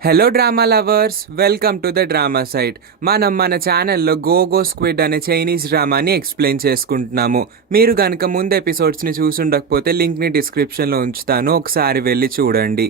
Hello drama lovers, welcome to the drama site. మనం మన ఛానల్లో గో స్క్విడ్ అనే చైనీస్ డ్రామాని ఎక్స్ప్లెయిన్ చేసుకుంటున్నాము. మీరు కనుక ముందు ఎపిసోడ్స్ని చూసుండకపోతే లింక్ని డిస్క్రిప్షన్లో ఉంచుతాను, ఒకసారి వెళ్ళి చూడండి.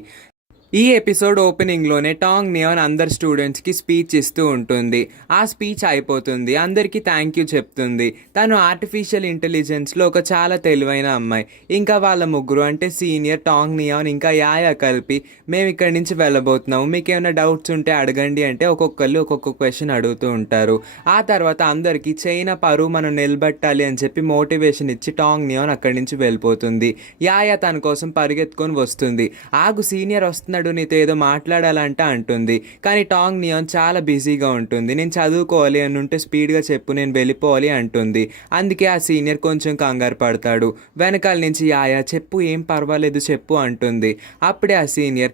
ఈ ఎపిసోడ్ ఓపెనింగ్లోనే టాంగ్ నియాన్ అందరు స్టూడెంట్స్కి స్పీచ్ ఇస్తూ ఉంటుంది. ఆ స్పీచ్ అయిపోతుంది, అందరికీ థ్యాంక్ యూ చెప్తుంది. తను ఆర్టిఫిషియల్ ఇంటెలిజెన్స్లో ఒక చాలా తెలివైన అమ్మాయి. ఇంకా వాళ్ళ ముగ్గురు అంటే సీనియర్, టాంగ్ నియాన్ ఇంకా యాయా కలిపి మేము ఇక్కడి నుంచి వెళ్ళబోతున్నాము, మీకు ఏమైనా డౌట్స్ ఉంటే అడగండి అంటే ఒక్కొక్కళ్ళు ఒక్కొక్క క్వశ్చన్ అడుగుతూ ఉంటారు. ఆ తర్వాత అందరికీ చైనా పరువు మనం నిలబెట్టాలి అని చెప్పి మోటివేషన్ ఇచ్చి టాంగ్ నియాన్ అక్కడి నుంచి వెళ్ళిపోతుంది. యాయా తన కోసం పరిగెత్తుకొని వస్తుంది. ఆగు, సీనియర్ వస్తున్నాడు, నీతో ఏదో మాట్లాడాలంట అంటుంది. కానీ టాంగ్ నియాన్ చాలా బిజీగా ఉంటుంది. నేను చదువుకోవాలి అని ఉంటే స్పీడ్గా చెప్పు, నేను వెళ్ళిపోవాలి అంటుంది. అందుకే ఆ సీనియర్ కొంచెం కంగారు పడతాడు. వెనకాల నుంచి యాయా చెప్పు, ఏం పర్వాలేదు చెప్పు అంటుంది. అప్పుడే ఆ సీనియర్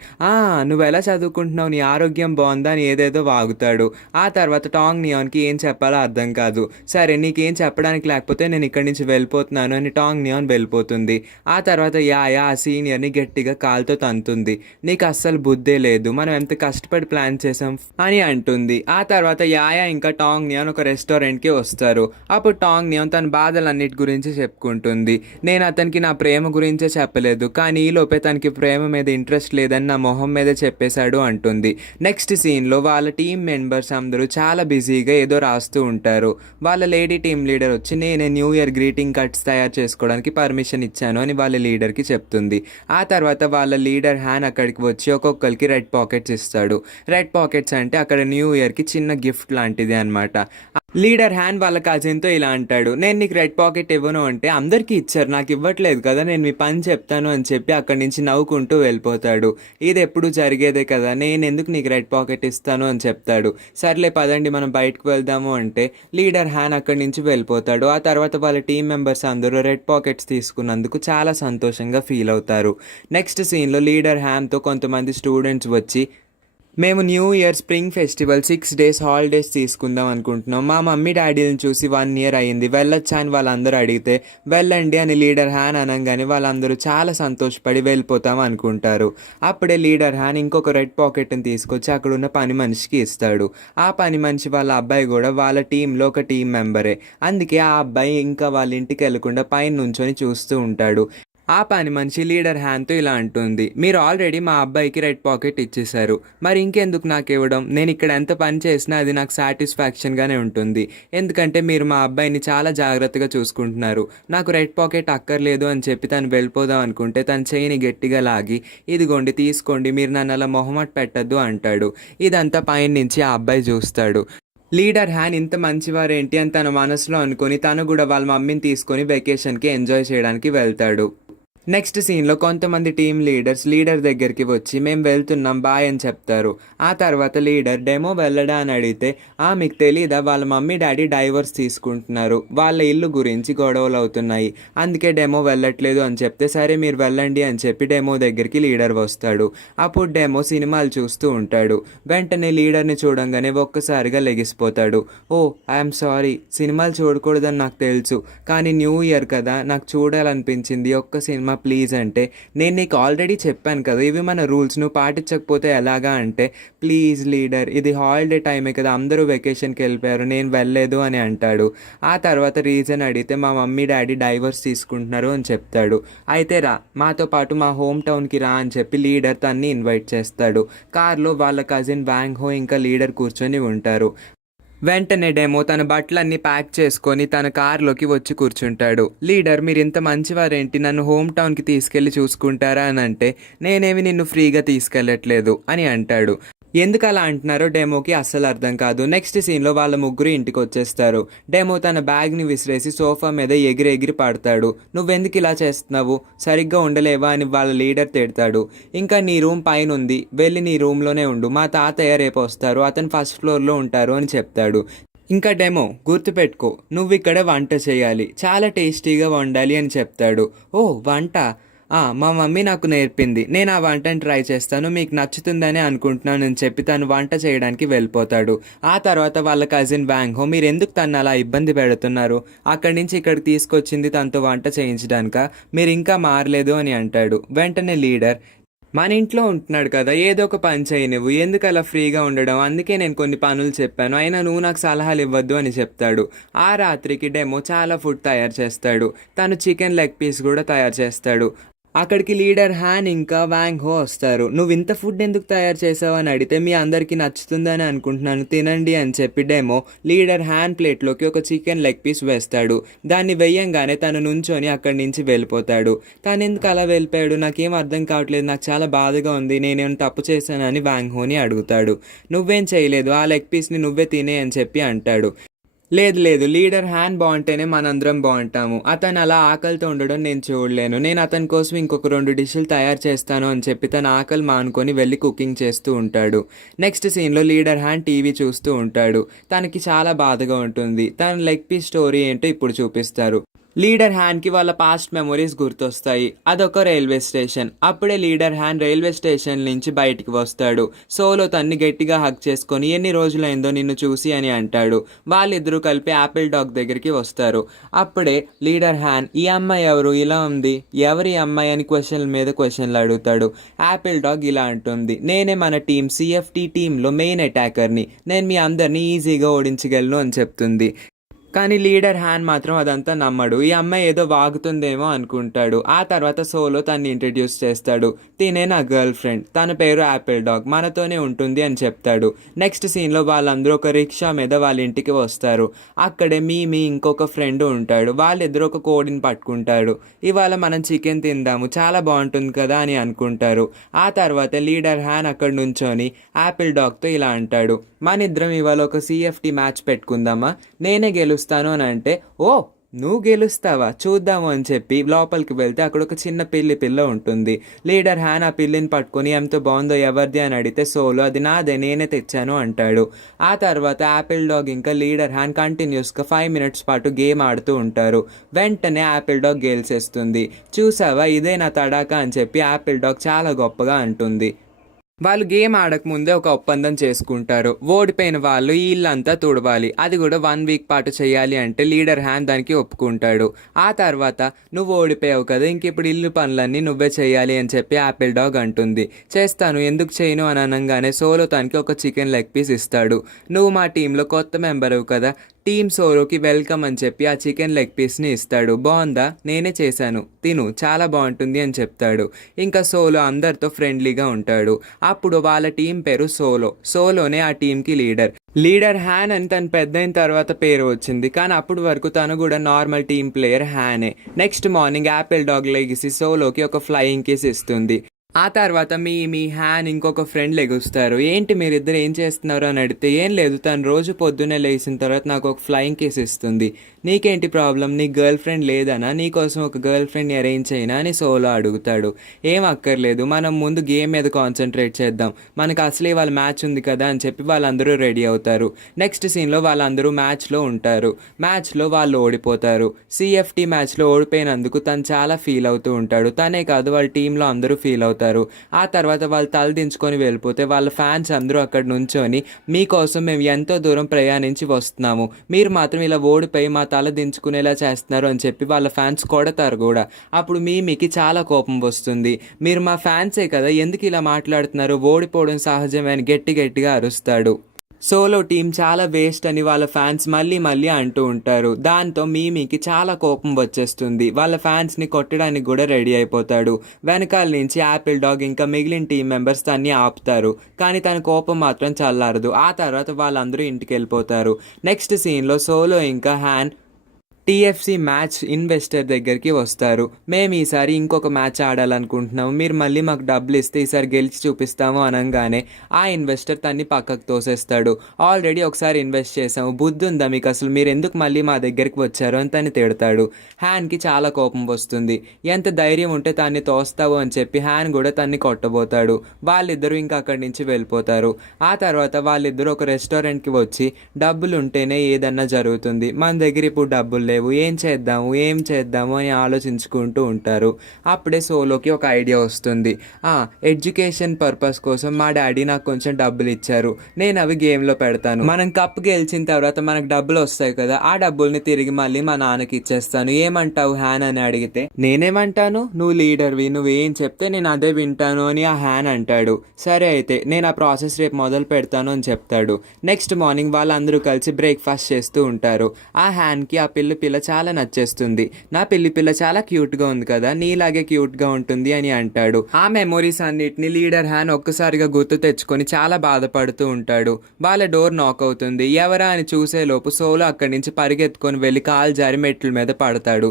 నువ్వు ఎలా చదువుకుంటున్నావు, నీ ఆరోగ్యం బాగుందా అని ఏదేదో వాగుతాడు. ఆ తర్వాత టాంగ్ నియాన్కి ఏం చెప్పాలో అర్థం కాదు. సరే నీకేం చెప్పడానికి లేకపోతే నేను ఇక్కడి నుంచి వెళ్ళిపోతున్నాను అని టాంగ్ నియాన్ వెళ్ళిపోతుంది. ఆ తర్వాత యాయా ఆ సీనియర్ని గట్టిగా కాలుతో తంతుంది. నీకు అస్సలు బుద్ధే లేదు, మనం ఎంత కష్టపడి ప్లాన్ చేసాం అని అంటుంది. ఆ తర్వాత యాయా ఇంకా టాంగ్ నియాన్ ఒక రెస్టారెంట్కి వస్తారు. అప్పుడు టాంగ్ నియాన్ తన బాధలన్నిటి గురించి చెప్పుకుంటుంది. నేను అతనికి నా ప్రేమ గురించే చెప్పలేదు, కానీ ఈలోపే తనకి ప్రేమ మీద ఇంట్రెస్ట్ లేదని నా మొహం మీద చెప్పేశాడు అంటుంది. నెక్స్ట్ సీన్లో వాళ్ళ టీం మెంబర్స్ అందరూ చాలా బిజీగా ఏదో రాస్తూ ఉంటారు. వాళ్ళ లేడీ టీం లీడర్ వచ్చి నేనే న్యూ ఇయర్ గ్రీటింగ్ కార్డ్స్ తయారు చేసుకోవడానికి పర్మిషన్ ఇచ్చాను అని వాళ్ళ లీడర్కి చెప్తుంది. ఆ తర్వాత వాళ్ళ లీడర్ హ్యాన్ అక్కడికి వచ్చి ఒక్కొక్కరికి రెడ్ పాకెట్స్ ఇస్తాడు. రెడ్ పాకెట్స్ అంటే అక్కడ న్యూ ఇయర్కి చిన్న గిఫ్ట్ లాంటిది అనమాట. లీడర్ హ్యాన్ వాళ్ళ కజిన్తో ఇలా అంటాడు, నేను నీకు రెడ్ పాకెట్ ఇవ్వను అంటే అందరికీ ఇచ్చారు, నాకు ఇవ్వట్లేదు కదా, నేను మీ పని చెప్తాను అని చెప్పి అక్కడి నుంచి నవ్వుకుంటూ వెళ్ళిపోతాడు. ఇది ఎప్పుడు జరిగేదే కదా, నేను ఎందుకు నీకు రెడ్ పాకెట్ ఇస్తాను అని చెప్తాడు. సర్లే పదండి మనం బయటకు వెళ్దాము అంటే లీడర్ హ్యాన్ అక్కడి నుంచి వెళ్ళిపోతాడు. ఆ తర్వాత వాళ్ళ టీం మెంబర్స్ అందరూ రెడ్ పాకెట్స్ తీసుకున్నందుకు చాలా సంతోషంగా ఫీల్ అవుతారు. నెక్స్ట్ సీన్లో లీడర్ హ్యాన్తో కొంతమంది స్టూడెంట్స్ వచ్చి మేము new year spring festival 6 days holidays తీసుకుందాం అనుకుంటున్నాం, మా మమ్మీ డాడీలను చూసి 1 year అయ్యింది, వెళ్ళొచ్చా అని వాళ్ళందరూ అడిగితే వెళ్ళండి అని లీడర్ హ్యాన్ అనగానే వాళ్ళందరూ చాలా సంతోషపడి వెళ్ళిపోతాం అనుకుంటారు. అప్పుడే లీడర్ హ్యాన్ ఇంకొక రెడ్ పాకెట్ని తీసుకొచ్చి అక్కడ ఉన్న పని మనిషికి ఇస్తాడు. ఆ పని మనిషి వాళ్ళ అబ్బాయి కూడా వాళ్ళ టీంలో ఒక టీం మెంబరే. అందుకే ఆ అబ్బాయి ఇంకా వాళ్ళ ఇంటికి వెళ్లకుండా పైన నుంచొని చూస్తూ ఉంటాడు. ఆ పని మనిషి లీడర్ హ్యాన్తో ఇలా అంటుంది, మీరు ఆల్రెడీ మా అబ్బాయికి రెడ్ పాకెట్ ఇచ్చేశారు, మరి ఇంకెందుకు నాకు ఇవ్వడం, నేను ఇక్కడ ఎంత పని చేసినా అది నాకు సాటిస్ఫాక్షన్గానే ఉంటుంది, ఎందుకంటే మీరు మా అబ్బాయిని చాలా జాగ్రత్తగా చూసుకుంటున్నారు, నాకు రెడ్ పాకెట్ అక్కర్లేదు అని చెప్పి తను వెళ్ళిపోదాం అనుకుంటే తన చేయిని గట్టిగా లాగి ఇదిగోండి తీసుకోండి, మీరు నన్ను అలా మొహమాట పెట్టద్దు అంటాడు. ఇదంతా పైన నుంచి ఆ అబ్బాయి చూస్తాడు. లీడర్ హ్యాన్ ఇంత మంచివారేంటి అని తన మనసులో అనుకుని తను కూడా వాళ్ళ మమ్మీని తీసుకొని వెకేషన్కి ఎంజాయ్ చేయడానికి వెళ్తాడు. నెక్స్ట్ సీన్లో కొంతమంది టీం లీడర్స్ లీడర్ దగ్గరికి వచ్చి మేము వెళ్తున్నాం బాయ్ అని చెప్తారు. ఆ తర్వాత లీడర్ డెమో వెళ్ళడా అని అడిగితే మీకు తెలీదా, వాళ్ళ మమ్మీ డాడీ డైవర్స్ తీసుకుంటున్నారు, వాళ్ళ ఇల్లు గురించి గొడవలు అవుతున్నాయి, అందుకే డెమో వెళ్ళట్లేదు అని చెప్తే సరే మీరు వెళ్ళండి అని చెప్పి డెమో దగ్గరికి లీడర్ వస్తాడు. అప్పుడు డెమో సినిమాలు చూస్తూ ఉంటాడు. వెంటనే లీడర్ని చూడంగానే ఒక్కసారిగా లెగిసిపోతాడు. ఐఎమ్ సారీ, సినిమాలు చూడకూడదని నాకు తెలుసు, కానీ న్యూ ఇయర్ కదా నాకు చూడాలనిపించింది, ఒక్క సినిమా ప్లీజ్ అంటే నేను నీకు ఆల్రెడీ చెప్పాను కదా ఇవి మన రూల్స్, నువ్వు పాటించకపోతే ఎలాగా అంటే ప్లీజ్ లీడర్ ఇది హాలిడే టైమే కదా, అందరూ వెకేషన్కి వెళ్ళిపోయారు, నేను వెళ్ళలేదు అని అంటాడు. ఆ తర్వాత రీజన్ అడిగితే మా మమ్మీ డాడీ డైవర్స్ తీసుకుంటున్నారు అని చెప్తాడు. అయితే రా మాతో పాటు మా హోమ్ టౌన్కి రా అని చెప్పి లీడర్ తన్ని ఇన్వైట్ చేస్తాడు. కార్లో వాళ్ళ కజిన్ వ్యాంగ్ హో ఇంకా లీడర్ కూర్చొని ఉంటారు. వెంటనే డెమో తన బట్టలన్నీ ప్యాక్ చేసుకొని తన కారులోకి వచ్చి కూర్చుంటాడు. లీడర్ మీరు ఇంత మంచివారేంటి, నన్ను హోమ్ టౌన్కి తీసుకెళ్ళి చూసుకుంటారా అని అంటే నేనేమి నిన్ను ఫ్రీగా తీసుకెళ్ళట్లేదు అని అంటాడు. ఎందుకు అలా అంటున్నారో డెమోకి అస్సలు అర్థం కాదు. నెక్స్ట్ సీన్లో వాళ్ళ ముగ్గురు ఇంటికి వచ్చేస్తారు. డెమో తన బ్యాగ్ని విసిరేసి సోఫా మీద ఎగిరి పడతాడు. నువ్వెందుకు ఇలా చేస్తున్నావు, సరిగ్గా ఉండలేవా అని వాళ్ళ లీడర్ తిడతాడు. ఇంకా నీ రూమ్ పైన ఉంది, వెళ్ళి నీ రూమ్లోనే ఉండు, మా తాతయ్య రేపు వస్తారు, అతను ఫస్ట్ ఫ్లోర్లో ఉంటారు అని చెప్తాడు. ఇంకా డెమో గుర్తుపెట్టుకో, నువ్వు ఇక్కడ వంట చేయాలి, చాలా టేస్టీగా వండాలి అని చెప్తాడు. వంట, మా మమ్మీ నాకు నేర్పింది, నేను ఆ వంటని ట్రై చేస్తాను, మీకు నచ్చుతుందని అనుకుంటున్నాను అని చెప్పి తను వంట చేయడానికి వెళ్ళిపోతాడు. ఆ తర్వాత వాళ్ళ కజిన్ వ్యాంగ్ హో మీరు ఎందుకు తను అలా ఇబ్బంది పెడుతున్నారు, అక్కడి నుంచి ఇక్కడికి తీసుకొచ్చింది తనతో వంట చేయించడానిక, మీరు ఇంకా మారలేదు అని అంటాడు. వెంటనే లీడర్ మన ఇంట్లో ఉంటున్నాడు కదా, ఏదో ఒక పని చేయి, నువ్వు ఎందుకు అలా ఫ్రీగా ఉండడం, అందుకే నేను కొన్ని పనులు చెప్పాను, అయినా నువ్వు నాకు సలహాలు ఇవ్వద్దు అని చెప్తాడు. ఆ రాత్రికి డెమో చాలా ఫుడ్ తయారు చేస్తాడు. తను చికెన్ లెగ్ పీస్ కూడా తయారు చేస్తాడు. అక్కడికి లీడర్ హ్యాన్ ఇంకా వాంగ్ హో వస్తారు. నువ్వు ఇంత ఫుడ్ ఎందుకు తయారు చేసావు అని అడిగితే, మీ అందరికీ నచ్చుతుందని అనుకుంటున్నాను, తినండి అని చెప్పి డెమో లీడర్ హ్యాన్ ప్లేట్లోకి ఒక చికెన్ లెగ్ పీస్ వేస్తాడు. దాన్ని వెయ్యంగానే తను నుంచొని అక్కడి నుంచి వెళ్ళిపోతాడు. తను ఎందుకు అలా వెళ్ళిపోయాడు, నాకేం అర్థం కావట్లేదు, నాకు చాలా బాధగా ఉంది, నేనేమైనా తప్పు చేశానని వాంగ్ హోని అడుగుతాడు. నువ్వేం చేయలేదు, ఆ లెగ్ పీస్ని నువ్వే తినే అని చెప్పి అంటాడు. లేదు లేదు, లీడర్ హ్యాన్ బాగుంటేనే మనందరం బాగుంటాము. అతను అలా ఆకలితో ఉండడం నేను చూడలేను. నేను అతని కోసం ఇంకొక 2 డిష్లు తయారు చేస్తాను అని చెప్పి తన ఆకలి మానుకొని వెళ్ళి కుకింగ్ చేస్తూ ఉంటాడు. నెక్స్ట్ సీన్లో లీడర్ హ్యాన్ టీవీ చూస్తూ ఉంటాడు. తనకి చాలా బాధగా ఉంటుంది. తన లెగ్ పీస్ స్టోరీ ఏంటో ఇప్పుడు చూపిస్తారు. లీడర్ హ్యాన్కి వాళ్ళ పాస్ట్ మెమొరీస్ గుర్తొస్తాయి. అదొక రైల్వే స్టేషన్. అప్పుడే లీడర్ హ్యాన్ రైల్వే స్టేషన్ నుంచి బయటికి వస్తాడు. సోలో తన్ని గట్టిగా హగ్ చేసుకొని ఎన్ని రోజులైందో నిన్ను చూసి అని అంటాడు. వాళ్ళిద్దరూ కలిపి యాపిల్ డాగ్ దగ్గరికి వస్తారు. అప్పుడే లీడర్ హ్యాన్, ఈ అమ్మాయి ఎవరు, ఇలా ఉంది, ఎవరి అమ్మాయి అని క్వశ్చన్ల మీద క్వశ్చన్లు అడుగుతాడు. యాపిల్ డాగ్ ఇలా అంటుంది, నేనే మన టీం సిఎఫ్టీ టీంలో మెయిన్ అటాకర్ని, నేను మీ అందరినీ ఈజీగా ఓడించగలను అని చెప్తుంది. కానీ లీడర్ హ్యాన్ మాత్రం అదంతా నమ్మడు. ఈ అమ్మాయి ఏదో వాగుతుందేమో అనుకుంటాడు. ఆ తర్వాత సోలో తన్ని ఇంట్రడ్యూస్ చేస్తాడు. తినే నా గర్ల్ ఫ్రెండ్, తన పేరు యాపిల్ డాగ్, మనతోనే ఉంటుంది అని చెప్తాడు. నెక్స్ట్ సీన్లో వాళ్ళందరూ ఒక రిక్షా మీద వాళ్ళ ఇంటికి వస్తారు. అక్కడే మీమి ఇంకొక ఫ్రెండ్ ఉంటాడు. వాళ్ళిద్దరూ ఒక కోడిని పట్టుకుంటాడు. ఇవాళ మనం చికెన్ తిందాము, చాలా బాగుంటుంది కదా అని అనుకుంటారు. ఆ తర్వాత లీడర్ హ్యాన్ అక్కడ నుంచొని యాపిల్ డాగ్తో ఇలా అంటాడు, మనిద్దరం ఇవాళ ఒక సిఎఫ్టీ మ్యాచ్ పెట్టుకుందామా, నేనే గెలుస్తాను అని అంటే, ఓ నువ్వు గెలుస్తావా, చూద్దాము అని చెప్పి లోపలికి వెళ్తే అక్కడ ఒక చిన్న పిల్ల ఉంటుంది. లీడర్ హ్యాన్ ఆ పిల్లిని పట్టుకొని ఎంతో బాగుందో ఎవరిది అని అడిగితే సోలో, అది నాదే, నేనే తెచ్చాను అంటాడు. ఆ తర్వాత యాపిల్ డాగ్ ఇంకా లీడర్ హ్యాన్ కంటిన్యూస్గా 5 మినిట్స్ పాటు గేమ్ ఆడుతూ ఉంటారు. వెంటనే యాపిల్ డాగ్ గెలిచేస్తుంది. చూసావా, ఇదే నా తడాకా అని చెప్పి యాపిల్ డాగ్ చాలా గొప్పగా అంటుంది. వాళ్ళు గేమ్ ఆడకముందే ఒక ఒప్పందం చేసుకుంటారు. ఓడిపోయిన వాళ్ళు ఈ ఇల్లంతా తుడవాలి, అది కూడా 1 వీక్ పాటు చేయాలి అంటే లీడర్ హ్యాన్ దానికి ఒప్పుకుంటాడు. ఆ తర్వాత నువ్వు ఓడిపోయావు కదా, ఇంక ఇప్పుడు ఇల్లు పనులన్నీ నువ్వే చేయాలి అని చెప్పి యాపిల్ డాగ్ అంటుంది. చేస్తాను, ఎందుకు చేయను అని అనగానే సోలో తనకి ఒక చికెన్ లెగ్ పీస్ ఇస్తాడు. నువ్వు మా టీంలో కొత్త మెంబరు కదా, టీమ్ సోలోకి వెల్కమ్ అని చెప్పి ఆ చికెన్ లెగ్ పీస్ని ఇస్తాడు. బాగుందా, నేనే చేశాను, తిను, చాలా బాగుంటుంది అని చెప్తాడు. ఇంకా సోలో అందరితో ఫ్రెండ్లీగా ఉంటాడు. అప్పుడు వాళ్ళ టీం పేరు సోలోనే ఆ టీంకి లీడర్ హ్యాన్ అని తను పెద్ద అయిన తర్వాత పేరు వచ్చింది. కానీ అప్పటి వరకు తను కూడా నార్మల్ టీం ప్లేయర్ హ్యానే. నెక్స్ట్ మార్నింగ్ యాపిల్ డాగ్ లెగిసి సోలోకి ఒక ఫ్లయింగ్ కిస్ ఇస్తుంది. ఆ తర్వాత మీ హ్యాన్ ఇంకొక ఫ్రెండ్ లెగుస్తారు. ఏంటి మీరిద్దరు ఏం చేస్తున్నారు అని అడిగితే, ఏం లేదు, తను రోజు పొద్దున్నే లేచిన తర్వాత నాకు ఒక ఫ్లయింగ్ కిస్ ఇస్తుంది, నీకేంటి ప్రాబ్లం, నీ గర్ల్ ఫ్రెండ్ లేదనా, నీకోసం ఒక గర్ల్ ఫ్రెండ్ని అరేంజ్ అయినా అని సోలో అడుగుతాడు. ఏం అక్కర్లేదు, మనం ముందు గేమ్ మీద కాన్సన్ట్రేట్ చేద్దాం, మనకు అసలే వాళ్ళ మ్యాచ్ ఉంది కదా అని చెప్పి వాళ్ళందరూ రెడీ అవుతారు. నెక్స్ట్ సీన్లో వాళ్ళందరూ మ్యాచ్లో ఉంటారు. మ్యాచ్లో వాళ్ళు ఓడిపోతారు. సిఎఫ్టీ మ్యాచ్లో ఓడిపోయినందుకు తను చాలా ఫీల్ అవుతూ ఉంటాడు. తనే కాదు, వాళ్ళ టీంలో అందరూ ఫీల్ అవుతారు. ఆ తర్వాత వాళ్ళు తలదించుకొని వెళ్ళిపోతే వాళ్ళ ఫ్యాన్స్ అందరూ అక్కడ నుంచొని, మీకోసం మేము ఎంతో దూరం ప్రయాణించి వస్తున్నాము, మీరు మాత్రం ఇలా ఓడిపోయి మా తల దించుకునేలా చేస్తున్నారు అని చెప్పి వాళ్ళ ఫ్యాన్స్ కొడతారు కూడా. అప్పుడు మీకి చాలా కోపం వస్తుంది. మీరు మా ఫ్యాన్సే కదా, ఎందుకు ఇలా మాట్లాడుతున్నారు, ఓడిపోవడం సహజమే అని గట్టిగా అరుస్తాడు. సోలో టీం చాలా వేస్ట్ అని వాళ్ళ ఫ్యాన్స్ మళ్ళీ అంటూ ఉంటారు. దాంతో మీకి చాలా కోపం వచ్చేస్తుంది. వాళ్ళ ఫ్యాన్స్ని కొట్టడానికి కూడా రెడీ అయిపోతాడు. వెనకాల నుంచి యాపిల్ డాగ్ ఇంకా మిగిలిన టీం మెంబర్స్ తన్ని ఆపుతారు. కానీ తన కోపం మాత్రం చల్లారదు. ఆ తర్వాత వాళ్ళందరూ ఇంటికి వెళ్ళిపోతారు. నెక్స్ట్ సీన్లో సోలో ఇంకా హ్యాన్ టీఎఫ్సీ మ్యాచ్ ఇన్వెస్టర్ దగ్గరికి వస్తారు. మేము ఈసారి ఇంకొక మ్యాచ్ ఆడాలనుకుంటున్నాము, మీరు మళ్ళీ మాకు డబ్బులు ఇస్తే ఈసారి గెలిచి చూపిస్తాము అనగానే ఆ ఇన్వెస్టర్ తన్ని పక్కకు తోసేస్తాడు. ఆల్రెడీ ఒకసారి ఇన్వెస్ట్ చేసాము, బుద్ధి ఉందా మీకు అసలు, మీరు ఎందుకు మళ్ళీ మా దగ్గరికి వచ్చారు అని తన్ని తిడతాడు. హ్యాన్కి చాలా కోపం వస్తుంది. ఎంత ధైర్యం ఉంటే తన్ని తోస్తావు అని చెప్పి హ్యాన్ కూడా తన్ని కొట్టబోతాడు. వాళ్ళిద్దరూ ఇంకా అక్కడి నుంచి వెళ్ళిపోతారు. ఆ తర్వాత వాళ్ళిద్దరూ ఒక రెస్టారెంట్కి వచ్చి, డబ్బులు ఉంటేనే ఏదన్నా జరుగుతుంది, మన దగ్గర ఇప్పుడు డబ్బులు లేవు, ఏం చేద్దాము అని ఆలోచించుకుంటూ ఉంటారు. అప్పుడే సోలోకి ఒక ఐడియా వస్తుంది. ఎడ్యుకేషన్ పర్పస్ కోసం మా డాడీ నాకు కొంచెం డబ్బులు ఇచ్చారు, నేను అవి గేమ్లో పెడతాను, మనం కప్ గెలిచిన తర్వాత మనకు డబ్బులు వస్తాయి కదా, ఆ డబ్బుల్ని తిరిగి మళ్ళీ మా నాన్నకి ఇచ్చేస్తాను, ఏమంటావు హ్యాన్ అని అడిగితే నేనేమంటాను, నువ్వు లీడర్వి, నువ్వేం చెప్తే నేను అదే వింటాను అని ఆ హ్యాన్ అంటాడు. సరే అయితే నేను ఆ ప్రాసెస్ రేపు మొదలు పెడతాను అని చెప్తాడు. నెక్స్ట్ మార్నింగ్ వాళ్ళందరూ కలిసి బ్రేక్ఫాస్ట్ చేస్తూ ఉంటారు. ఆ హ్యాన్కి ఆ పిల్ల చాలా నచ్చేస్తుంది. నా పిల్ల చాలా క్యూట్గా ఉంది కదా, నీలాగే క్యూట్గా ఉంటుంది అని అంటాడు. ఆ మెమొరీస్ అన్నిటిని లీడర్ హ్యాన్ ఒక్కసారిగా గుర్తు తెచ్చుకొని చాలా బాధపడుతూ ఉంటాడు. వాళ్ళ డోర్ నాక్ అవుతుంది. ఎవరా అని చూసేలోపు సోలో అక్కడి నుంచి పరిగెత్తుకొని వెళ్ళి కాలు జారి మెట్ల మీద పడతాడు.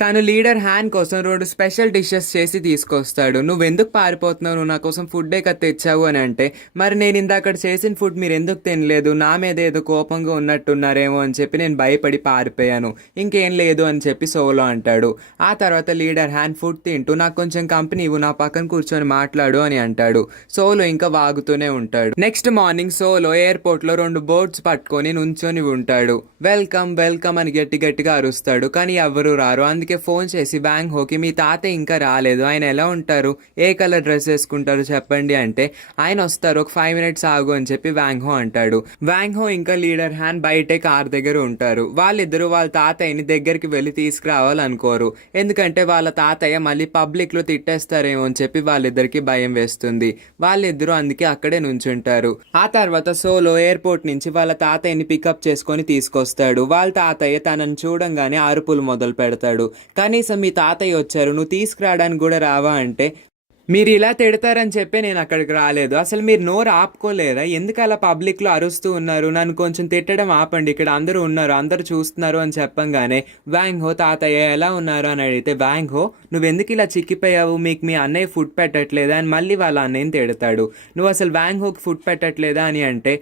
తను లీడర్ హ్యాన్ కోసం 2 స్పెషల్ డిషెస్ చేసి తీసుకొస్తాడు. నువ్వెందుకు పారిపోతున్నావు, నువ్వు నా కోసం ఫుడ్డే కదా తెచ్చావు అని అంటే, మరి నేను ఇందాక చేసిన ఫుడ్ మీరు ఎందుకు తినలేదు, నా మీద ఏదో కోపంగా ఉన్నట్టున్నారేమో అని చెప్పి నేను భయపడి పారిపోయాను, ఇంకేం లేదు అని చెప్పి సోలో అంటాడు. ఆ తర్వాత లీడర్ హ్యాన్ ఫుడ్ తింటూ నాకు కొంచెం కంపెనీ ఇవ్వు, నా పక్కన కూర్చొని మాట్లాడు అని అంటాడు. సోలో ఇంకా వాగుతూనే ఉంటాడు. నెక్స్ట్ మార్నింగ్ సోలో ఎయిర్పోర్ట్లో 2 బోర్డ్స్ పట్టుకొని నుంచొని ఉంటాడు. వెల్కమ్ వెల్కమ్ అని గట్టిగా అరుస్తాడు, కానీ ఎవరు రారు. అందుకే ఫోన్ చేసి వ్యాంగ్ హోకి మీ తాతయ్య ఇంకా రాలేదు, ఆయన ఎలా ఉంటారు, ఏ కలర్ డ్రెస్ వేసుకుంటారు చెప్పండి అంటే, ఆయన వస్తారు, ఒక 5 minutes ఆగు అని చెప్పి వ్యాంగ్ హో అంటాడు. వ్యాంగ్ హో ఇంకా లీడర్ హ్యాన్ బయటే కార్ దగ్గర ఉంటారు. వాళ్ళిద్దరూ వాళ్ళ తాతయ్యని దగ్గరికి వెళ్ళి తీసుకురావాలనుకోరు, ఎందుకంటే వాళ్ళ తాతయ్య మళ్ళీ పబ్లిక్ లో తిట్టేస్తారేమో అని చెప్పి వాళ్ళిద్దరికి భయం వేస్తుంది. వాళ్ళిద్దరూ అందుకే అక్కడే నుంచుంటారు. ఆ తర్వాత సోలో ఎయిర్పోర్ట్ నుంచి వాళ్ళ తాతయ్యని పికప్ చేసుకొని తీసుకొస్తాడు. వాళ్ళ తాతయ్య తనని చూడంగానే అరుపులు మొదలు పెడతాడు. కనీసం మీ తాతయ్య వచ్చారు, నువ్వు తీసుకురావడానికి కూడా రావా అంటే, మీరు ఇలా తిడతారని చెప్పి నేను అక్కడికి రాలేదు, అసలు మీరు నోరు ఆపుకోలేదా, ఎందుకు అలా పబ్లిక్లో అరుస్తూ ఉన్నారు, నన్ను కొంచెం తిట్టడం ఆపండి, ఇక్కడ అందరూ ఉన్నారు, అందరూ చూస్తున్నారు అని చెప్పంగానే వ్యాంగ్ హో తాతయ్య ఎలా ఉన్నారు అని అడిగితే, వ్యాంగ్ హో నువ్వెందుకు ఇలా చిక్కిపోయావు, మీకు మీ అన్నయ్య ఫుడ్ పెట్టట్లేదా అని మళ్ళీ వాళ్ళ అన్నయ్యని తిడతాడు. నువ్వు అసలు వ్యాంగ్ హోకి ఫుడ్ పెట్టట్లేదా అని అంటే,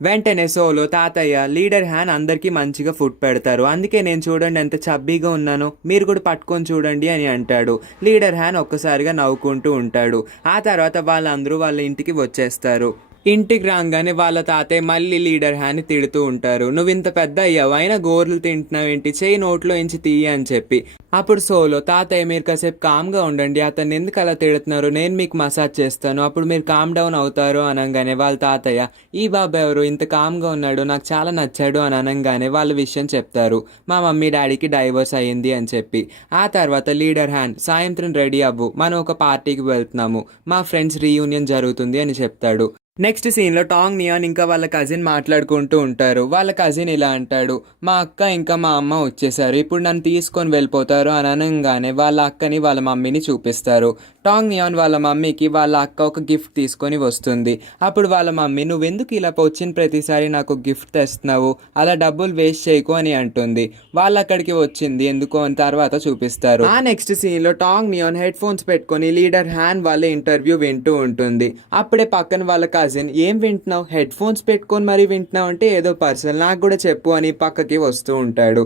వెంటనే సోలో తాతయ్య లీడర్ హ్యాన్ అందరికీ మంచిగా ఫుడ్ పెడతారు, అందుకే నేను చూడండి ఎంత చబ్బీగా ఉన్నాను, మీరు కూడా పట్టుకొని చూడండి అని అంటాడు. లీడర్ హ్యాన్ ఒక్కసారిగా నవ్వుకుంటూ ఉంటాడు. ఆ తర్వాత వాళ్ళందరూ వాళ్ళ ఇంటికి వచ్చేస్తారు. ఇంటికి రాగానే వాళ్ళ తాతయ్య మళ్ళీ లీడర్ హ్యాన్ని తిడుతూ ఉంటారు. నువ్వు ఇంత పెద్ద అయ్యావు, అయినా గోర్లు తింటున్నావేంటి, చేయి నోట్లో ఇంచి తీయి అని చెప్పి. అప్పుడు సోలో తాతయ్య మీరు కాసేపు కామ్గా ఉండండి, అతన్ని ఎందుకు అలా తిడుతున్నారు, నేను మీకు మసాజ్ చేస్తాను, అప్పుడు మీరు కామ్ డౌన్ అవుతారు అనగానే వాళ్ళ తాతయ్య ఈ బాబు ఎవరు ఇంత కామ్గా ఉన్నాడు, నాకు చాలా నచ్చాడు అని అనగానే వాళ్ళ విషయం చెప్తారు. మా మమ్మీ డాడీకి డైవర్స్ అయ్యింది అని చెప్పి. ఆ తర్వాత లీడర్ హ్యాన్ సాయంత్రం రెడీ అవ్వు, మనం ఒక పార్టీకి వెళ్తున్నాము, మా ఫ్రెండ్స్ రీయూనియన్ జరుగుతుంది అని చెప్తాడు. నెక్స్ట్ సీన్లో టాంగ్ నియాన్ ఇంకా వాళ్ళ కజిన్ మాట్లాడుకుంటూ ఉంటారు. వాళ్ళ కజిన్ ఇలా అంటాడు, మా అక్క ఇంకా మా అమ్మ వచ్చేసారు, ఇప్పుడు నన్ను తీసుకొని వెళ్ళిపోతారు అని అనగానే వాళ్ళ అక్కని వాళ్ళ మమ్మీని చూపిస్తారు. టాంగ్ నియాన్ వాళ్ళ మమ్మీకి వాళ్ళ అక్క ఒక గిఫ్ట్ తీసుకొని వస్తుంది. అప్పుడు వాళ్ళ మమ్మీ నువ్వెందుకు ఇలా వచ్చిన ప్రతిసారి నాకు గిఫ్ట్ తెస్తున్నావు, అలా డబ్బులు వేస్ట్ చేయకు అని అంటుంది. వాళ్ళు అక్కడికి వచ్చింది ఎందుకు అని తర్వాత చూపిస్తారు. ఆ నెక్స్ట్ సీన్లో టాంగ్ నియాన్ హెడ్ ఫోన్స్ పెట్టుకొని లీడర్ హ్యాన్ వాళ్ళ ఇంటర్వ్యూ వింటూ ఉంటుంది. అప్పుడే పక్కన వాళ్ళ కజిన్ ఏం వింటున్నావు, హెడ్ ఫోన్స్ పెట్టుకొని మరీ వింటున్నావు అంటే ఏదో పర్సనల్, నాకు కూడా చెప్పు అని పక్కకి వస్తూ ఉంటాడు.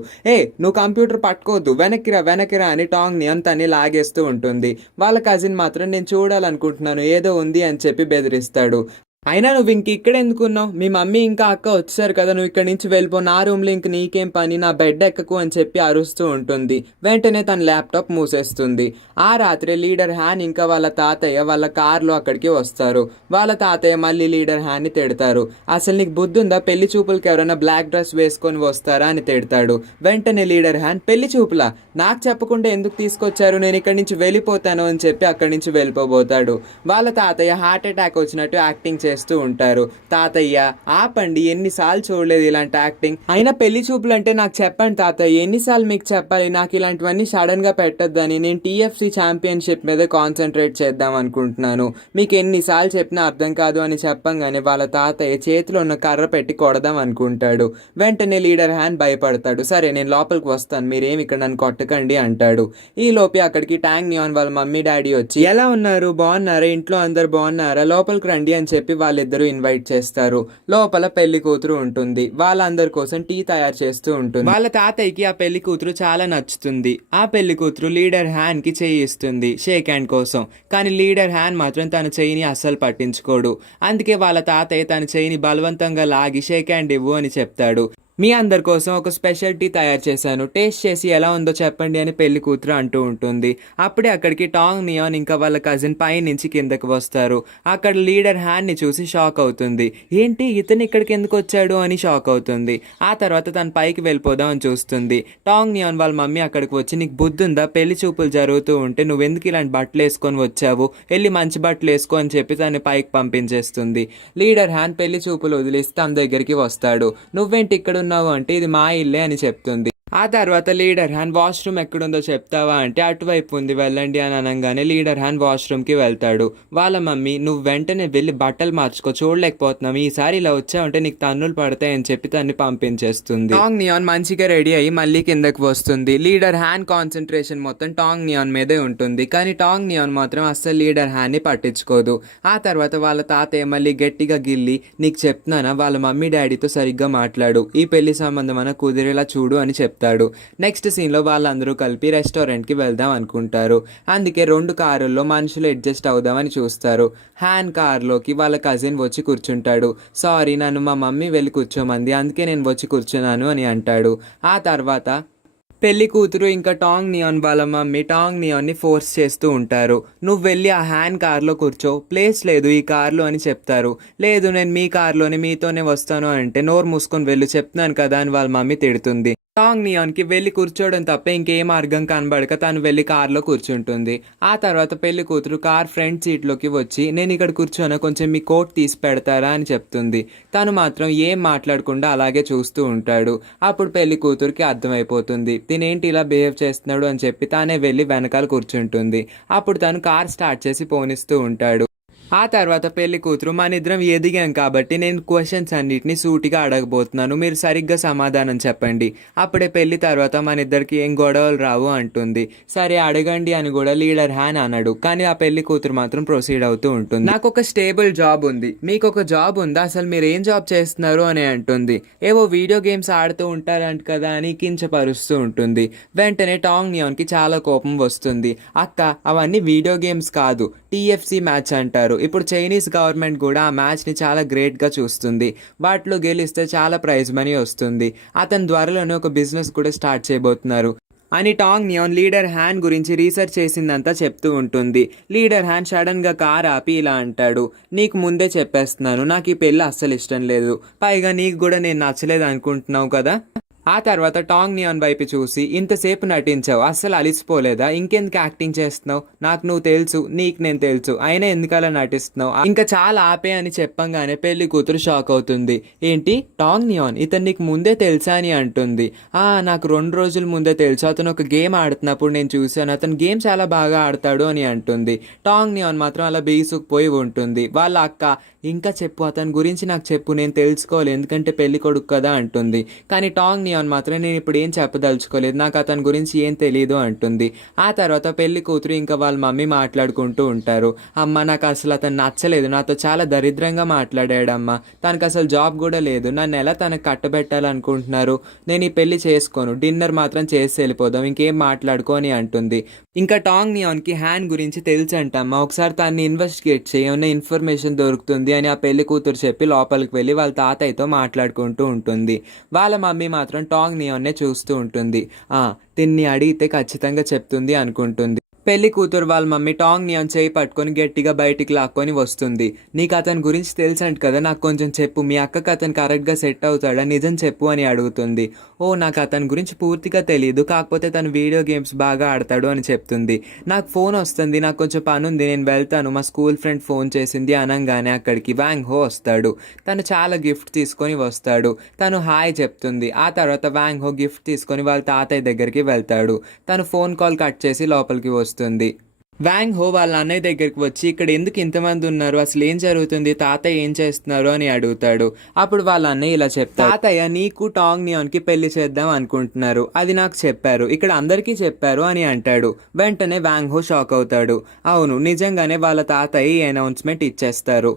నువ్వు కంప్యూటర్ పట్టుకోవద్దు, వెనక్కిరా అని టాంగ్ నియాన్ తన్ని లాగేస్తూ ఉంటుంది. వాళ్ళ కజిన్ మాత్రం నేను చూడాలనుకుంటున్నాను ఏదో ఉంది అని చెప్పి బెదిరిస్తాడు. అయినా నువ్వు ఇంక ఇక్కడ ఎందుకున్నావు, మీ మమ్మీ ఇంకా అక్క వచ్చారు కదా, నువ్వు ఇక్కడి నుంచి వెళ్ళిపో, నా రూమ్లో ఇంక నీకేం పని, నా బెడ్ ఎక్కకు అని చెప్పి అరుస్తూ ఉంటుంది. వెంటనే తన ల్యాప్టాప్ మూసేస్తుంది. ఆ రాత్రి లీడర్ హ్యాన్ ఇంకా వాళ్ళ తాతయ్య వాళ్ళ కార్లో అక్కడికి వస్తారు. వాళ్ళ తాతయ్య మళ్ళీ లీడర్ హ్యాన్ని తిడతారు. అసలు నీకు బుద్ధి ఉందా, పెళ్లి చూపులకి ఎవరైనా బ్లాక్ డ్రెస్ వేసుకొని వస్తారా అని తిడతాడు. వెంటనే లీడర్ హ్యాన్ పెళ్లి చూపులా, నాకు చెప్పకుండా ఎందుకు తీసుకొచ్చారు, నేను ఇక్కడి నుంచి వెళ్ళిపోతాను అని చెప్పి అక్కడి నుంచి వెళ్ళిపోబోతాడు. వాళ్ళ తాతయ్య హార్ట్ అటాక్ వచ్చినట్టు యాక్టింగ్ చేస్తూ ఉంటారు. తాతయ్య ఆపండి, ఎన్నిసార్లు చూడలేదు ఇలాంటి యాక్టింగ్, అయినా పెళ్లి చూపులు అంటే నాకు చెప్పండి తాతయ్య, ఎన్నిసార్లు మీకు చెప్పాలి, నాకు ఇలాంటివన్నీ సడన్ గా పెట్టొద్దని, నేను TFC ఛాంపియన్షిప్ మీద కాన్సన్ట్రేట్ చేద్దాం అనుకుంటున్నాను, మీకు ఎన్నిసార్లు చెప్పినా అర్థం కాదు అని చెప్పంగానే వాళ్ళ తాతయ్య చేతిలో ఉన్న కర్ర పెట్టి కొడదాం అనుకుంటాడు. వెంటనే లీడర్ హ్యాన్ భయపడతాడు. సరే నేను లోపలికి వస్తాను, మీరేమి ఇక్కడ నన్ను కొట్టకండి అంటాడు. ఈ లోపే అక్కడికి టాంగ్ నియాన్ వాళ్ళ మమ్మీ డాడీ వచ్చి ఎలా ఉన్నారు, బాగున్నారా, ఇంట్లో అందరు బాగున్నారా, లోపలికి రండి అని చెప్పి వాళ్ళిద్దరూ ఇన్వైట్ చేస్తారు. లోపల పెళ్లి కూతురు ఉంటుంది. వాళ్ళందరి కోసం టీ తయారు చేస్తూ ఉంటుంది. వాళ్ళ తాతయ్యకి ఆ పెళ్లి కూతురు చాలా నచ్చుతుంది. ఆ పెళ్లి కూతురు లీడర్ హ్యాన్ కి చేయి ఇస్తుంది షేక్ హ్యాండ్ కోసం. కానీ లీడర్ హ్యాన్ మాత్రం తన చేయిని అస్సలు పట్టించుకోడు. అందుకే వాళ్ళ తాతయ్య తన చేయిని బలవంతంగా లాగి షేక్ హ్యాండ్ ఇవ్వు అని చెప్తాడు. మీ అందరి కోసం ఒక స్పెషల్ టీ తయారు చేశాను, టేస్ట్ చేసి ఎలా ఉందో చెప్పండి అని పెళ్లి కూతురు అంటూ ఉంటుంది. అప్పుడే అక్కడికి టాంగ్ నియాన్ ఇంకా వాళ్ళ కజిన్ పై నుంచి కిందకు వస్తారు. అక్కడ లీడర్ హ్యాండ్ని చూసి షాక్ అవుతుంది. ఏంటి ఇతను ఇక్కడికి ఎందుకు వచ్చాడు అని షాక్ అవుతుంది. ఆ తర్వాత తన పైకి వెళ్ళిపోదాం అని చూస్తుంది. టాంగ్ నియాన్ వాళ్ళ మమ్మీ అక్కడికి వచ్చి, నీకు బుద్ధి ఉందా, పెళ్లి చూపులు జరుగుతూ ఉంటే నువ్వెందుకు ఇలాంటి బట్టలు వేసుకొని వచ్చావు, వెళ్ళి మంచి బట్టలు వేసుకో అని చెప్పి తను పైకి పంపించేస్తుంది. లీడర్ హ్యాండ్ పెళ్లి చూపులు వదిలేసి తన దగ్గరికి వస్తాడు. నువ్వేంటి ఇక్కడ ఉన్నావు అంటే ఇది మా ఇల్లే అని చెప్తుంది. ఆ తర్వాత లీడర్ హ్యాండ్ వాష్రూమ్ ఎక్కడుందో చెప్తావా అంటే అటువైపు ఉంది వెళ్ళండి అని అనగానే లీడర్ హ్యాండ్ వాష్రూమ్కి వెళ్తాడు. వాళ్ళ మమ్మీ, నువ్వు వెంటనే వెళ్ళి బట్టలు మార్చుకో, చూడలేకపోతున్నావు, ఈసారి ఇలా వచ్చావంటే నీకు తన్నులు పడతాయని చెప్పి తన్ని పంపించేస్తుంది. టాంగ్ నియాన్ మంచిగా రెడీ అయ్యి మళ్ళీ కిందకి వస్తుంది. లీడర్ హ్యాండ్ కాన్సన్ట్రేషన్ మొత్తం టాంగ్ నియాన్ మీదే ఉంటుంది. కానీ టాంగ్ నియాన్ మాత్రం అస్సలు లీడర్ హ్యాండ్ని పట్టించుకోదు. ఆ తర్వాత వాళ్ళ తాతయ్య మళ్ళీ గట్టిగా గిల్లి, నీకు చెప్తున్నానా వాళ్ళ మమ్మీ డాడీతో సరిగ్గా మాట్లాడు, ఈ పెళ్లి సంబంధం అన్న కుదిరేలా చూడు అని చెప్తాడు. నెక్స్ట్ సీన్లో వాళ్ళందరూ కలిపి రెస్టారెంట్కి వెళ్దాం అనుకుంటారు. అందుకే 2 కారుల్లో మనుషులు అడ్జస్ట్ అవుదామని చూస్తారు. హ్యాన్ కార్లోకి వాళ్ళ కజిన్ వచ్చి కూర్చుంటాడు. సారీ, నన్ను మా మమ్మీ వెళ్ళి కూర్చోమంది, అందుకే నేను వచ్చి కూర్చున్నాను అని అంటాడు. ఆ తర్వాత పెళ్లి కూతురు ఇంకా టాంగ్ నియాన్ వాళ్ళ మమ్మీ టాంగ్ నియాన్ని ఫోర్స్ చేస్తూ ఉంటారు. నువ్వు వెళ్ళి ఆ హ్యాన్ కార్లో కూర్చో, ప్లేస్ లేదు ఈ కార్లో అని చెప్తారు. లేదు, నేను మీ కార్లోనే మీతోనే వస్తాను అంటే, నోరు మూసుకొని వెళ్ళి చెప్తున్నాను కదా అని వాళ్ళ మమ్మీ తిడుతుంది. టాంగ్ నియాన్కి వెళ్ళి కూర్చోవడం తప్ప ఇంకే మార్గం కనబడక తను వెళ్ళి కార్లో కూర్చుంటుంది. ఆ తర్వాత పెళ్లి కూతురు కార్ ఫ్రంట్ సీట్లోకి వచ్చి, నేను ఇక్కడ కూర్చోను, కొంచెం మీ కోట్ తీసి పెడతారా అని చెప్తుంది. తను మాత్రం ఏం మాట్లాడకుండా అలాగే చూస్తూ ఉంటాడు. అప్పుడు పెళ్లి కూతురికి అర్థమైపోతుంది తినేంటి ఇలా బిహేవ్ చేస్తున్నాడు అని చెప్పి తానే వెళ్ళి వెనకాల కూర్చుంటుంది. అప్పుడు తను కార్ స్టార్ట్ చేసి పోనిస్తూ ఉంటాడు. ఆ తర్వాత పెళ్లి కూతురు, మన ఇద్దరం ఎదిగాం కాబట్టి నేను క్వశ్చన్స్ అన్నిటిని సూటిగా అడగబోతున్నాను, మీరు సరిగ్గా సమాధానం చెప్పండి, అప్పుడే పెళ్లి తర్వాత మన ఇద్దరికి ఏం గొడవలు రావు అంటుంది. సరే అడగండి అని కూడా లీడర్ హ్యాన్ అన్నాడు. కానీ ఆ పెళ్లి కూతురు మాత్రం ప్రొసీడ్ అవుతూ ఉంటుంది. నాకు ఒక స్టేబుల్ జాబ్ ఉంది, మీకు ఒక జాబ్ ఉందా, అసలు మీరు ఏం జాబ్ చేస్తున్నారు అని అంటుంది. ఏవో వీడియో గేమ్స్ ఆడుతూ ఉంటారంట కదా అని కించపరుస్తూ ఉంటుంది. వెంటనే టాంగ్ నియాన్కి చాలా కోపం వస్తుంది. అక్క, అవన్నీ వీడియో గేమ్స్ కాదు, TFC మ్యాచ్ అంటారు. ఇప్పుడు చైనీస్ గవర్నమెంట్ కూడా ఆ మ్యాచ్ని చాలా గ్రేట్గా చూస్తుంది. వాటిలో గెలిస్తే చాలా ప్రైజ్ మనీ వస్తుంది. అతని త్వరలోనే ఒక బిజినెస్ కూడా స్టార్ట్ చేయబోతున్నారు అని టాంగ్ నియాన్ లీడర్ హ్యాన్ గురించి రీసెర్చ్ చేసిందంతా చెప్తూ ఉంటుంది. లీడర్ హ్యాన్ సడన్గా కార్ ఆపి ఇలా అంటాడు, నీకు ముందే చెప్పేస్తున్నాను, నాకు ఈ పెళ్ళి అస్సలు ఇష్టం లేదు, పైగా నీకు కూడా నేను నచ్చలేదు అనుకుంటున్నావు కదా. ఆ తర్వాత టాంగ్ నియాన్ వైపు చూసి, ఇంతసేపు నటించావు, అస్సలు అలిసిపోలేదా, ఇంకెందుకు యాక్టింగ్ చేస్తున్నావు, నాకు నువ్వు తెలుసు, నీకు నేను తెలుసు, అయినా ఎందుకలా నటిస్తున్నావు, ఇంకా చాలా ఆపే అని చెప్పంగానే పెళ్లి కూతురు షాక్ అవుతుంది. ఏంటి, టాంగ్ నియాన్ ఇతను నీకు ముందే తెలుసా అని అంటుంది. నాకు 2 రోజుల ముందే తెలుసు, అతను ఒక గేమ్ ఆడుతున్నప్పుడు నేను చూశాను, అతను గేమ్ చాలా బాగా ఆడతాడు అని అంటుంది. టాంగ్ నియాన్ మాత్రం అలా బీసుకుపోయి ఉంటుంది. వాళ్ళ అక్క, ఇంకా చెప్పు, అతని గురించి నాకు చెప్పు, నేను తెలుసుకోవాలి, ఎందుకంటే పెళ్లి కొడుకు కదా అంటుంది. కానీ టాంగ్ నియాన్ మాత్రం, నేను ఇప్పుడు ఏం చెప్పదలుచుకోలేదు, నాకు అతని గురించి ఏం తెలియదు అంటుంది. ఆ తర్వాత పెళ్లి కూతురు ఇంకా వాళ్ళ మమ్మీ మాట్లాడుకుంటూ ఉంటారు. అమ్మ, నాకు అసలు అతను నచ్చలేదు, నాతో చాలా దరిద్రంగా మాట్లాడాడమ్మా, తనకు అసలు జాబ్ కూడా లేదు, నన్ను ఎలా తనకు కట్టబెట్టాలనుకుంటున్నారు, నేను ఈ పెళ్లి చేసుకోను, డిన్నర్ మాత్రం చేసి వెళ్ళిపోదాం, ఇంకేం మాట్లాడుకో అని అంటుంది. ఇంకా టాంగ్ నియాన్కి హ్యాన్ గురించి తెలుసంటమ్మా, ఒకసారి తనని ఇన్వెస్టిగేట్ చేయి, ఏమైనా ఇన్ఫర్మేషన్ దొరుకుతుంది అని ఆ పెళ్లి కూతురు చెప్పి లోపలికి వెళ్ళి వాళ్ళ తాతయ్యతో మాట్లాడుకుంటూ ఉంటుంది. వాళ్ళ మమ్మీ మాత్రం టాంగ్ నియాన్నే చూస్తూ ఉంటుంది. తిన్ని అడిగితే ఖచ్చితంగా చెప్తుంది అనుకుంటుంది. పెళ్లి కూతురు వాళ్ళ మమ్మీ టాంగ్ నియాన్ చేయి పట్టుకొని గట్టిగా బయటికి లాక్కొని వస్తుంది. నీకు అతని గురించి తెలుసంట కదా, నాకు కొంచెం చెప్పు, మీ అక్కకి అతను కరెక్ట్గా సెట్ అవుతాడా, నిజం చెప్పు అని అడుగుతుంది. నాకు అతని గురించి పూర్తిగా తెలియదు, కాకపోతే తను వీడియో గేమ్స్ బాగా ఆడతాడు అని చెప్తుంది. నాకు ఫోన్ వస్తుంది, నాకు కొంచెం పని ఉంది, నేను వెళ్తాను, మా స్కూల్ ఫ్రెండ్ ఫోన్ చేసింది అనగానే అక్కడికి వాంగ్ హో వస్తాడు. తను చాలా గిఫ్ట్ తీసుకొని వస్తాడు. తను హాయ్ చెప్తుంది. ఆ తర్వాత వాంగ్ హో గిఫ్ట్ తీసుకొని వాళ్ళ తాతయ్య దగ్గరికి వెళ్తాడు. తను ఫోన్ కాల్ కట్ చేసి లోపలికి వస్తుంది. వాంగ్ హో వాళ్ళ అన్నయ్య దగ్గరికి వచ్చి, ఇక్కడ ఎందుకు ఇంతమంది ఉన్నారు, అసలు ఏం జరుగుతుంది, తాతయ్య ఏం చేస్తున్నారు అని అడుగుతాడు. అప్పుడు వాళ్ళ అన్నయ్య ఇలా చెప్తాడు, తాతయ్య నీకు టాంగ్ నియాన్కి పెళ్లి చేద్దాం అనుకుంటున్నారు, అది నాకు చెప్పారు, ఇక్కడ అందరికీ చెప్పారు అని అంటాడు. వెంటనే వాంగ్ హో షాక్ అవుతాడు. అవును, నిజంగానే వాళ్ళ తాతయ్య ఈ అనౌన్స్మెంట్ ఇచ్చేస్తారు.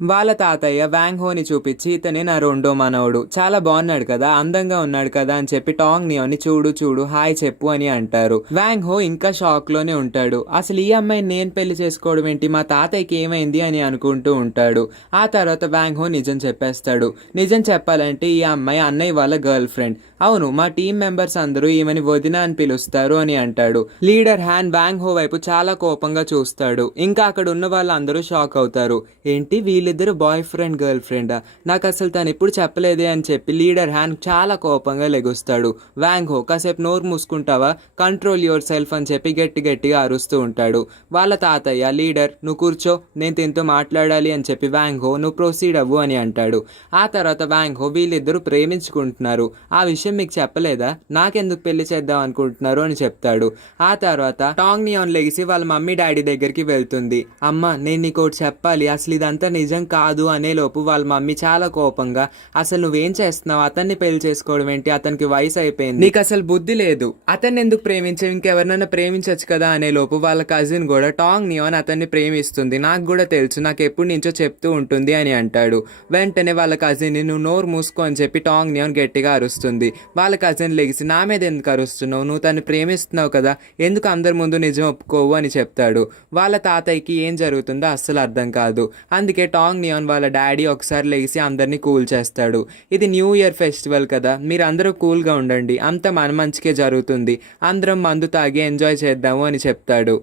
వాళ్ళ తాతయ్య వ్యాంగ్ హోని చూపించి ఇతనే నా రెండో మనవడు, చాలా బాగున్నాడు కదా, అందంగా ఉన్నాడు కదా అని చెప్పి టాంగ్ నియోని చూడు చూడు హాయ్ చెప్పు అని అంటారు. వ్యాంగ్ హో ఇంకా షాక్ లోనే ఉంటాడు. అసలు ఈ అమ్మాయిని నేను పెళ్లి చేసుకోవడం ఏంటి, మా తాతయ్యకి ఏమైంది అని అనుకుంటూ ఉంటాడు. ఆ తర్వాత వ్యాంగ్ హో నిజం చెప్పేస్తాడు. నిజం చెప్పాలంటే ఈ అమ్మాయి అన్నయ్య వాళ్ళ గర్ల్ ఫ్రెండ్. అవును, మా టీం మెంబర్స్ అందరూ ఈమెని వదిన అని పిలుస్తారు అని అంటాడు. లీడర్ హ్యాన్ వ్యాంగ్ హో వైపు చాలా కోపంగా చూస్తాడు. ఇంకా అక్కడ ఉన్న వాళ్ళందరూ షాక్ అవుతారు. ఏంటి వీళ్ళిద్దరు బాయ్ ఫ్రెండ్ గర్ల్ ఫ్రెండా, నాకు అసలు తను ఎప్పుడు చెప్పలేదే అని చెప్పి లీడర్ హ్యాన్ చాలా కోపంగా లెగుస్తాడు. వ్యాంగ్ హో కాసేపు నోరు మూసుకుంటావా, కంట్రోల్ యువర్ సెల్ఫ్ అని చెప్పి గట్టిగా అరుస్తూ ఉంటాడు. వాళ్ళ తాతయ్య లీడర్ నువ్వు కూర్చో, నేను దీంతో మాట్లాడాలి అని చెప్పి వ్యాంగ్ హో నువ్వు ప్రొసీడ్ అవ్వు అని అంటాడు. ఆ తర్వాత వ్యాంగ్ హో వీళ్ళిద్దరూ ప్రేమించుకుంటున్నారు, ఆ విషయం మీకు చెప్పలేదా, నాకెందుకు పెళ్లి చేద్దాం అనుకుంటున్నారు అని చెప్తాడు. ఆ తర్వాత టాంగ్ నియాన్ లెగిసి వాళ్ళ మమ్మీ డాడీ దగ్గరికి వెళ్తుంది. అమ్మ నేను నీకు ఒకటి చెప్పాలి, అసలు ఇదంతా నిజం కాదు అనే లోపు వాళ్ళ మమ్మీ చాలా కోపంగా అసలు నువ్వేం చేస్తున్నావు, అతన్ని పెళ్లి చేసుకోవడం ఏంటి, అతనికి వయసు అయిపోయింది, నీకు అసలు బుద్ధి లేదు, అతన్ని ఎందుకు ప్రేమించావు, ఇంకెవరినైనా ప్రేమించవచ్చు కదా అనే లోపు వాళ్ళ కజిన్ కూడా టాంగ్ నియాన్ అతన్ని ప్రేమిస్తుంది, నాకు కూడా తెలుసు, నాకు ఎప్పటి నుంచో చెప్తూ ఉంటుంది అని అంటాడు. వెంటనే వాళ్ళ కజిన్ ని నువ్వు నోరు మూసుకో అని చెప్పి టాంగ్ నియాన్ గట్టిగా అరుస్తుంది. వాళ్ళ కజిన్ లెగిసి నా మీద ఎందుకు అరుస్తున్నావు, నువ్వు తను ప్రేమిస్తున్నావు కదా, ఎందుకు అందరి ముందు నిజం ఒప్పుకోవు అని చెప్తాడు. వాళ్ళ తాతయ్యకి ఏం జరుగుతుందో అస్సలు అర్థం కాదు. అందుకే టాంగ్ నియాన్ వాళ్ళ డాడీ ఒకసారి లెగిసి అందరినీ కూల్ చేస్తాడు. ఇది న్యూ ఇయర్ ఫెస్టివల్ కదా, మీరు అందరూ కూల్గా ఉండండి, అంత మన మంచికే జరుగుతుంది, అందరం మందు తాగి ఎంజాయ్ చేద్దాము అని చెప్తాడు.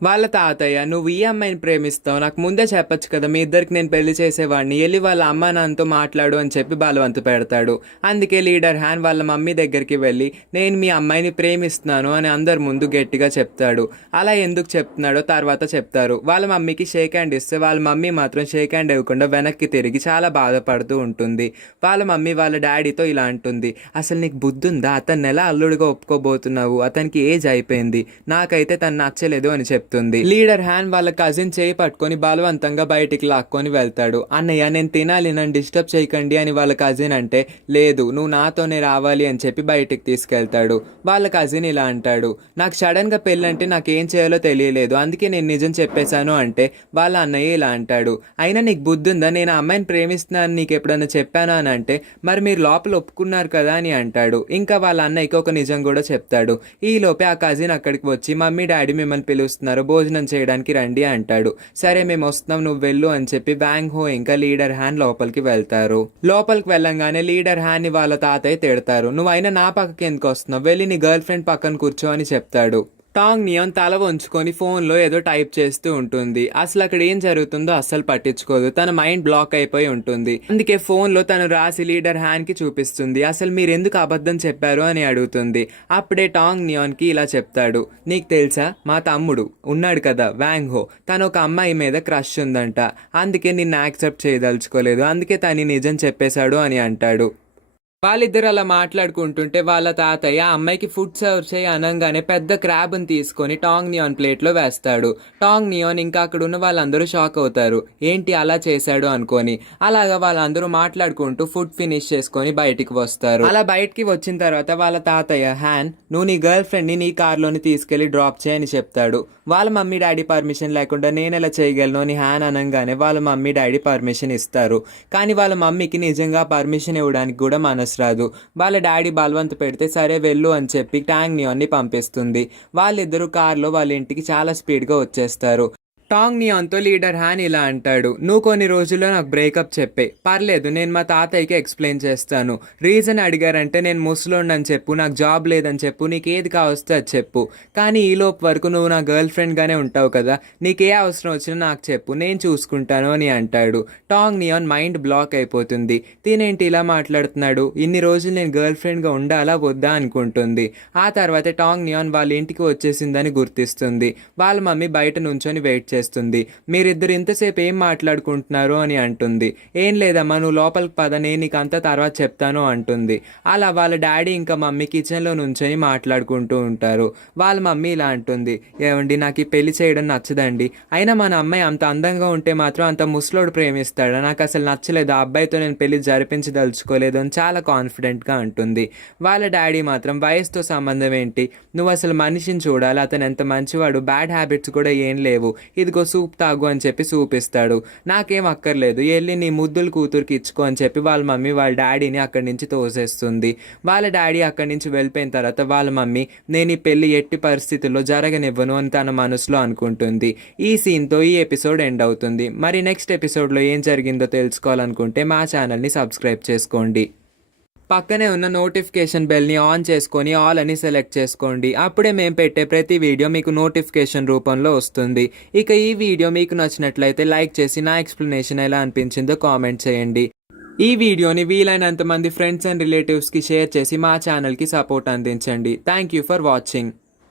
వాళ్ళ తాతయ్య నువ్వు ఈ అమ్మాయిని ప్రేమిస్తావు, నాకు ముందే చెప్పొచ్చు కదా, మీ ఇద్దరికి నేను పెళ్లి చేసేవాడిని, వెళ్ళి వాళ్ళ అమ్మ నాన్నతో మాట్లాడు అని చెప్పి బలవంత పెడతాడు. అందుకే లీడర్ హ్యాన్ వాళ్ళ మమ్మీ దగ్గరికి వెళ్ళి నేను మీ అమ్మాయిని ప్రేమిస్తున్నాను అని అందరి ముందు గట్టిగా చెప్తాడు. అలా ఎందుకు చెప్తున్నాడో తర్వాత చెప్తారు. వాళ్ళ మమ్మీకి షేక్ హ్యాండ్ ఇస్తే వాళ్ళ మమ్మీ మాత్రం షేక్ హ్యాండ్ ఇవ్వకుండా వెనక్కి తిరిగి చాలా బాధపడుతూ ఉంటుంది. వాళ్ళ మమ్మీ వాళ్ళ డాడీతో ఇలా అంటుంది, అసలు నీకు బుద్ధి ఉందా, అతన్ని ఎలా అల్లుడిగా ఒప్పుకోబోతున్నావు, అతనికి ఏజ్ అయిపోయింది, నాకైతే తను నచ్చలేదు అని చెప్తాడు. లీడర్ హ్యాన్ వాళ్ళ కజిన్ చేయి పట్టుకొని బలవంతంగా బయటికి లాక్కొని వెళ్తాడు. అన్నయ్య నేను తినాలి, నన్ను డిస్టర్బ్ చేయకండి అని వాళ్ళ కజిన్ అంటే లేదు నువ్వు నాతోనే రావాలి అని చెప్పి బయటికి తీసుకెళ్తాడు. వాళ్ళ కజిన్ ఇలా అంటాడు, నాకు సడన్ గా పెళ్ళంటే నాకేం చేయాలో తెలియలేదు, అందుకే నేను నిజం చెప్పేశాను అంటే వాళ్ళ అన్నయ్య ఇలా అంటాడు, అయినా నీకు బుద్ధి ఉందా, నేను ఆ అమ్మాయిని ప్రేమిస్తున్నాను నీకు ఎప్పుడన్నా చెప్పానా అని అంటే మరి మీరు లోపల ఒప్పుకున్నారు కదా అని అంటాడు. ఇంకా వాళ్ళ అన్నయ్యకి ఒక నిజం కూడా చెప్తాడు. ఈ లోపే ఆ కజిన్ అక్కడికి వచ్చి మమ్మీ డాడీ మిమ్మల్ని పిలుస్తున్నారు, భోజనం చేయడానికి రండి అంటాడు. సరే మేము వస్తున్నాం నువ్వు వెళ్ళు అని చెప్పి వ్యాంగ్ హో ఇంకా లీడర్ హ్యాన్ లోపలికి వెళ్తారు. లోపలికి వెళ్ళంగానే లీడర్ హ్యాన్ ని వాళ్ళ తాతయ్య తిడతారు, నువ్వైనా నా పక్కకి ఎందుకు వస్తున్నావు, వెళ్ళి నీ గర్ల్ ఫ్రెండ్ పక్కన కూర్చో అని చెప్తాడు. టాంగ్ నియాన్ తల వంచుకొని ఫోన్లో ఏదో టైప్ చేస్తూ ఉంటుంది. అసలు అక్కడ ఏం జరుగుతుందో అస్సలు పట్టించుకోదు, తన మైండ్ బ్లాక్ అయిపోయి ఉంటుంది. అందుకే ఫోన్లో తను రాసి లీడర్ హ్యాన్ కి చూపిస్తుంది. అసలు మీరు ఎందుకు అబద్ధం చెప్పారు అని అడుగుతుంది. అప్పుడే టాంగ్ నియాన్ కి ఇలా చెప్తాడు, నీకు తెలుసా మా తమ్ముడు ఉన్నాడు కదా వ్యాంగ్ హో, తను ఒక అమ్మాయి మీద క్రష్ ఉందంట, అందుకే నిన్ను యాక్సెప్ట్ చేయదలుచుకోలేదు, అందుకే తను నిజం చెప్పేశాడు అని అంటాడు. వాళ్ళిద్దరు అలా మాట్లాడుకుంటుంటే వాళ్ళ తాతయ్య ఆ అమ్మాయికి ఫుడ్ సర్వ్ చేయి అనగానే పెద్ద క్రాబ్ని తీసుకొని టాంగ్ నియాన్ ప్లేట్లో వేస్తాడు. టాంగ్ నియాన్ ఇంకా అక్కడ ఉన్న వాళ్ళందరూ షాక్ అవుతారు, ఏంటి అలా చేశాడు అనుకొని. అలాగా వాళ్ళందరూ మాట్లాడుకుంటూ ఫుడ్ ఫినిష్ చేసుకొని బయటికి వస్తారు. అలా బయటికి వచ్చిన తర్వాత వాళ్ళ తాతయ్య హ్యాన్ నువ్వు నీ గర్ల్ ఫ్రెండ్ని నీ కార్లోని తీసుకెళ్లి డ్రాప్ చేయని చెప్తాడు. వాళ్ళ మమ్మీ డాడీ పర్మిషన్ లేకుండా నేను ఎలా చేయగలను అని హ్యాన్ అనగానే వాళ్ళ మమ్మీ డాడీ పర్మిషన్ ఇస్తారు. కానీ వాళ్ళ మమ్మీకి నిజంగా పర్మిషన్ ఇవ్వడానికి కూడా మనసు రాదు. వాళ్ళ డాడీ బలవంత పెడితే సరే వెళ్ళు అని చెప్పి టాంగ్ నియాన్ని పంపిస్తుంది. వాళ్ళిద్దరూ కార్లో వాళ్ళ ఇంటికి చాలా స్పీడ్గా వచ్చేస్తారు. టాంగ్ నియాన్తో లీడర్ హ్యాన్ ఇలా అంటాడు, నువ్వు కొన్ని రోజుల్లో నాకు బ్రేకప్ చెప్పే, పర్లేదు నేను మా తాతయ్యకి ఎక్స్ప్లెయిన్ చేస్తాను, రీజన్ అడిగారంటే నేను ముసలోడిని అని చెప్పు, నాకు జాబ్ లేదని చెప్పు, నీకు ఏది కావస్తే అది చెప్పు, కానీ ఈలోపు వరకు నువ్వు నా గర్ల్ ఫ్రెండ్గానే ఉంటావు కదా, నీకే అవసరం వచ్చినా నాకు చెప్పు, నేను చూసుకుంటాను అని అంటాడు. టాంగ్ నియాన్ మైండ్ బ్లాక్ అయిపోతుంది. తినేంటి ఇలా మాట్లాడుతున్నాడు, ఇన్ని రోజులు నేను గర్ల్ ఫ్రెండ్గా ఉండాలా వద్దా అనుకుంటుంది. ఆ తర్వాత టాంగ్ నియాన్ వాళ్ళ ఇంటికి వచ్చేసిందని గుర్తిస్తుంది. వాళ్ళ మమ్మీ బయట నుంచొని వెయిట్ చేస్తుంది. మీరిద్దరు ఇంతసేపు ఏం మాట్లాడుకుంటున్నారు అని అంటుంది. ఏం లేదమ్మా నువ్వు లోపలికి పద, నేను నీకు అంతా తర్వాత చెప్తాను అంటుంది. అలా వాళ్ళ డాడీ ఇంకా మమ్మీ కిచెన్లో నుంచొని మాట్లాడుకుంటూ ఉంటారు. వాళ్ళ మమ్మీ ఇలా అంటుంది, ఏమండి నాకు ఈ పెళ్లి చేయడం నచ్చదండి, అయినా మన అమ్మాయి అంత అందంగా ఉంటే మాత్రం అంత ముసలోడు ప్రేమిస్తాడా, నాకు అసలు నచ్చలేదు, ఆ అబ్బాయితో నేను పెళ్లి జరిపించదలుచుకోలేదు అని చాలా కాన్ఫిడెంట్గా అంటుంది. వాళ్ళ డాడీ మాత్రం వయసుతో సంబంధం ఏంటి, నువ్వు అసలు మనిషిని చూడాలి, అతను ఎంత మంచివాడు, బ్యాడ్ హ్యాబిట్స్ కూడా ఏం లేవు, ఇది ఇదిగో సూప్ తాగు అని చెప్పి సూప్ ఇస్తాడు. నాకేం అక్కర్లేదు, వెళ్ళి నీ ముద్దులు కూతురికి ఇచ్చుకో అని చెప్పి వాళ్ళ మమ్మీ వాళ్ళ డాడీని అక్కడి నుంచి తోసేస్తుంది. వాళ్ళ డాడీ అక్కడి నుంచి వెళ్ళిపోయిన తర్వాత వాళ్ళ మమ్మీ నేను ఈ పెళ్లి ఎట్టి పరిస్థితుల్లో జరగనివ్వను అని తన మనసులో అనుకుంటుంది. ఈ సీన్తో ఈ ఎపిసోడ్ ఎండ్ అవుతుంది. మరి నెక్స్ట్ ఎపిసోడ్లో ఏం జరిగిందో తెలుసుకోవాలనుకుంటే మా ఛానల్ని సబ్స్క్రైబ్ చేసుకోండి. పక్కనే ఉన్న నోటిఫికేషన్ బెల్ని ఆన్ చేసుకొని ఆల్ అని సెలెక్ట్ చేసుకోండి. అప్పుడే మేము పెట్టే ప్రతి వీడియో మీకు నోటిఫికేషన్ రూపంలో వస్తుంది. ఇక ఈ వీడియో మీకు నచ్చినట్లయితే లైక్ చేసి నా ఎక్స్ప్లెనేషన్ ఎలా అనిపించిందో కామెంట్ చేయండి. ఈ వీడియోని వీలైనంత మంది ఫ్రెండ్స్ అండ్ రిలేటివ్స్కి షేర్ చేసి మా ఛానల్కి సపోర్ట్ అందించండి. Thank you for watching.